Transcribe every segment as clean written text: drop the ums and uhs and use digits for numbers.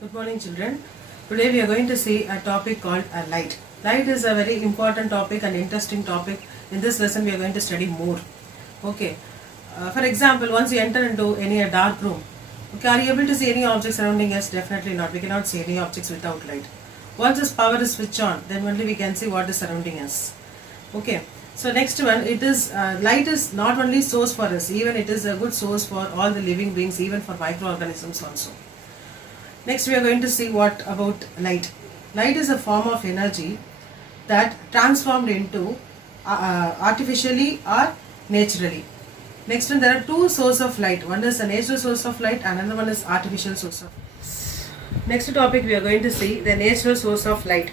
Good morning, children. Today we are going to see a topic called light. Light is a very important topic and interesting topic. In this lesson we are going to study more. Okay. For example, once you enter into any dark room, okay, are you able to see any objects surrounding us? Definitely not. We cannot see any objects without light. Once this power is switched on, then only we can see what is surrounding us. Okay. So next one, it is light is not only source for us, even it is a good source for all the living beings, even for microorganisms also. Next we are going to see what about light. Light is a form of energy that transformed into artificially or naturally. Next one, there are two sources of light. One is a natural source of light and another one is artificial source of light. Next topic we are going to see the natural source of light.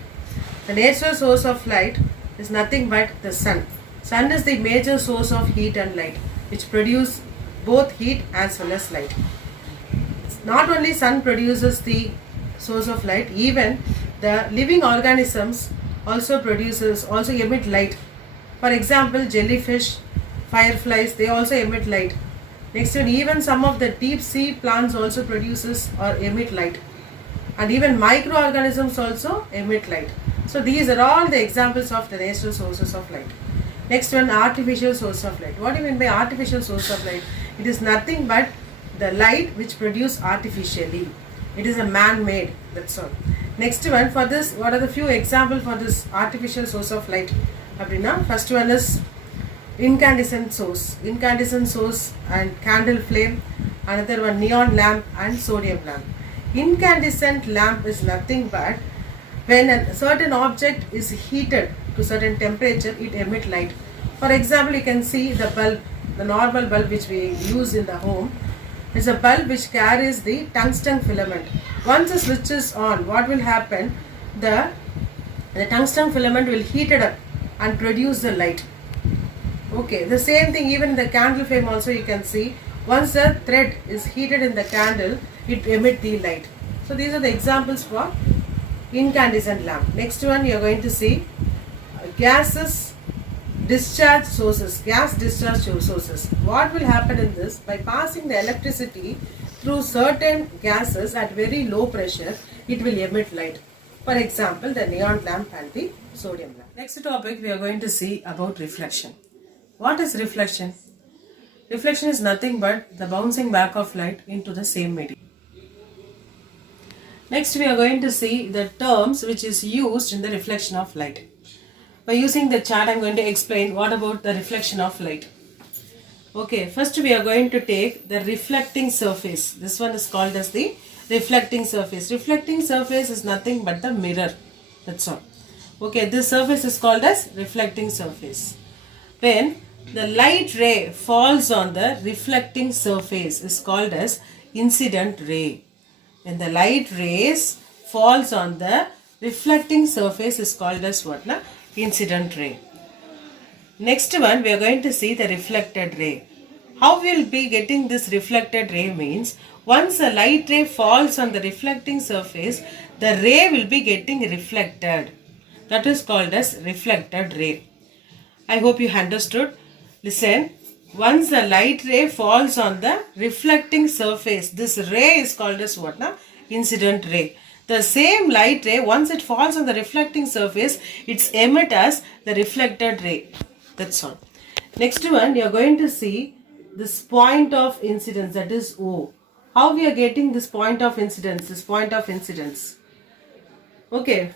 The natural source of light is nothing but the sun. Sun is the major source of heat and light, which produce both heat as well as light. Not only sun produces the source of light, even the living organisms also emit light. For example, jellyfish, fireflies, they also emit light. Next one, even some of the deep sea plants also produces or emit light. And even microorganisms also emit light. So these are all the examples of the natural sources of light. Next one, artificial source of light. What do you mean by artificial source of light? It is nothing but the light which produced artificially. It is a man-made, that's all. Next one, for this, what are the few examples for this artificial source of light? First one is incandescent source and candle flame. Another one, neon lamp and sodium lamp. Incandescent lamp is nothing but when a certain object is heated to certain temperature, it emits light. For example, you can see the bulb, the normal bulb which we use in the home. It's a bulb which carries the tungsten filament. Once the switch is on, what will happen? The tungsten filament will heat it up and produce the light. Okay, the same thing even in the candle flame also you can see. Once the thread is heated in the candle, it emits the light. So these are the examples for incandescent lamp. Next one you are going to see gas discharge sources. What will happen in this? By passing the electricity through certain gases at very low pressure, it will emit light. For example, the neon lamp and the sodium lamp. Next topic we are going to see about reflection. What is reflection? Reflection is nothing but the bouncing back of light into the same medium. Next we are going to see the terms which is used in the reflection of light. By using the chart, I am going to explain what about the reflection of light. Okay, first we are going to take the reflecting surface. This one is called as the reflecting surface. Reflecting surface is nothing but the mirror. That's all. Okay, this surface is called as reflecting surface. When the light ray falls on the reflecting surface is called as incident ray. When the light rays falls on the reflecting surface is called as what? Incident ray. Next one we are going to see the reflected ray. How we will be getting this reflected ray means once a light ray falls on the reflecting surface, the ray will be getting reflected. That is called as reflected ray. I hope you understood. Listen, once the light ray falls on the reflecting surface, this ray is called as what? Incident ray. The same light ray, once it falls on the reflecting surface, it's emit as the reflected ray. That's all. Next one, you are going to see this point of incidence, that is O. How we are getting this point of incidence? Okay.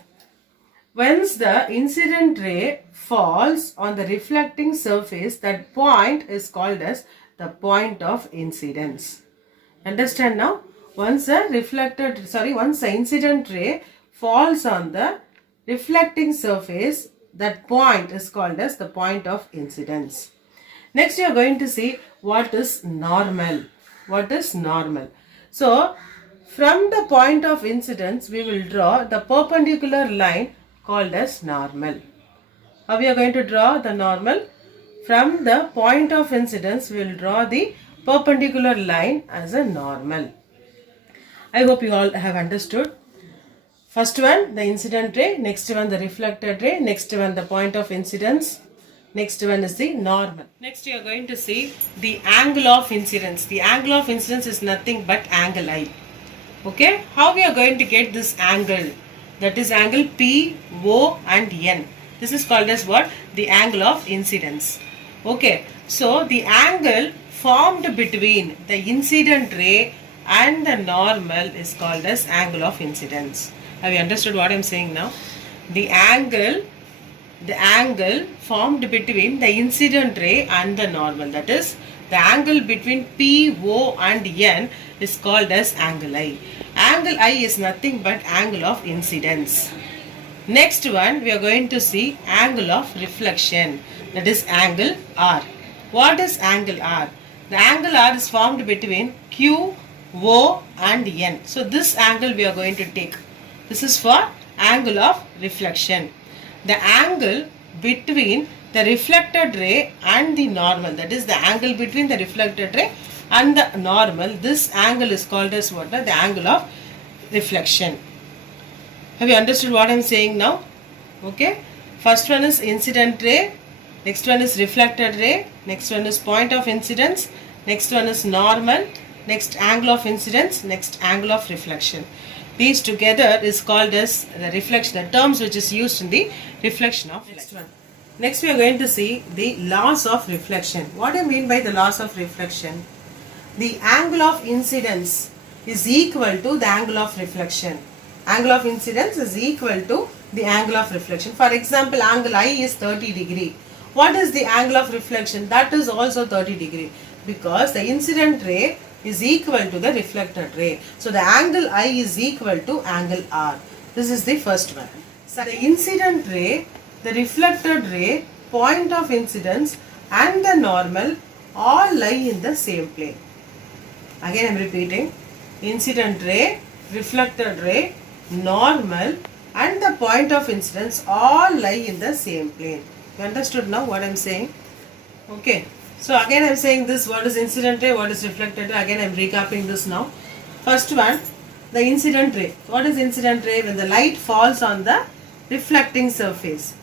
Once the incident ray falls on the reflecting surface, that point is called as the point of incidence. Understand now? Once the incident ray falls on the reflecting surface, that point is called as the point of incidence. Next you are going to see what is normal. So from the point of incidence we will draw the perpendicular line called as normal. How we are going to draw the normal? From the point of incidence we will draw the perpendicular line as a normal. I hope you all have understood. First one, the incident ray. Next one, the reflected ray. Next one, the point of incidence. Next one is the normal. Next you are going to see the angle of incidence. The angle of incidence is nothing but angle I. Okay, how we are going to get this angle? That is angle P, O and N. This is called as what? The angle of incidence. Okay, so the angle formed between the incident ray and the normal is called as angle of incidence. Have you understood what I am saying now? The angle formed between the incident ray and the normal, that is the angle between P, O and N is called as angle I. Angle I is nothing but angle of incidence. Next one, we are going to see angle of reflection, that is angle R. What is angle R? The angle R is formed between Q, O and N. So this angle we are going to take. This is for angle of reflection. The angle between the reflected ray and the normal, that is the angle between the reflected ray and the normal, this angle is called as what? The angle of reflection. Have you understood what I am saying now? Okay. First one is incident ray, next one is reflected ray, next one is point of incidence, next one is normal, next angle of incidence, next angle of reflection. These together is called as the reflection, the terms which is used in the reflection of light. Next we are going to see the laws of reflection. What do you mean by the laws of reflection? The angle of incidence is equal to the angle of reflection. Angle of incidence is equal to the angle of reflection. For example, angle I is 30 degree. What is the angle of reflection? That is also 30 degree, because the incident ray is equal to the reflected ray. So the angle I is equal to angle R. This is the first one. So the incident ray, the reflected ray, point of incidence and the normal all lie in the same plane. Again I am repeating. Incident ray, reflected ray, normal and the point of incidence all lie in the same plane. You understood now what I am saying? Okay. So again I am saying this, what is incident ray, what is reflected ray. Again I am recapping this now. First one, the incident ray. What is incident ray? When the light falls on the reflecting surface.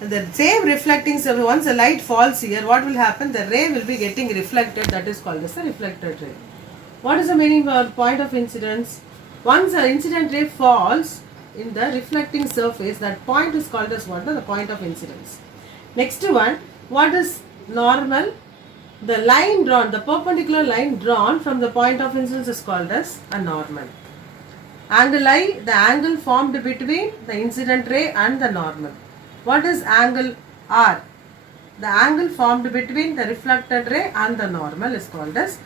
The same reflecting surface, once the light falls here, what will happen? The ray will be getting reflected, that is called as the reflected ray. What is the meaning of point of incidence? Once the incident ray falls in the reflecting surface, that point is called as what? The point of incidence. Next one, what is normal? The line drawn, the perpendicular line drawn from the point of incidence is called as a normal. Angle I, the angle formed between the incident ray and the normal. What is angle R? The angle formed between the reflected ray and the normal is called as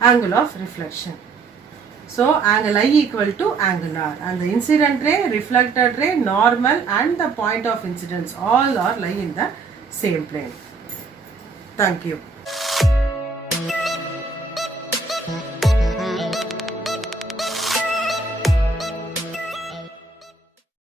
angle of reflection. So angle I equal to angle R, and the incident ray, reflected ray, normal and the point of incidence all are lying in the same plane. Thank you.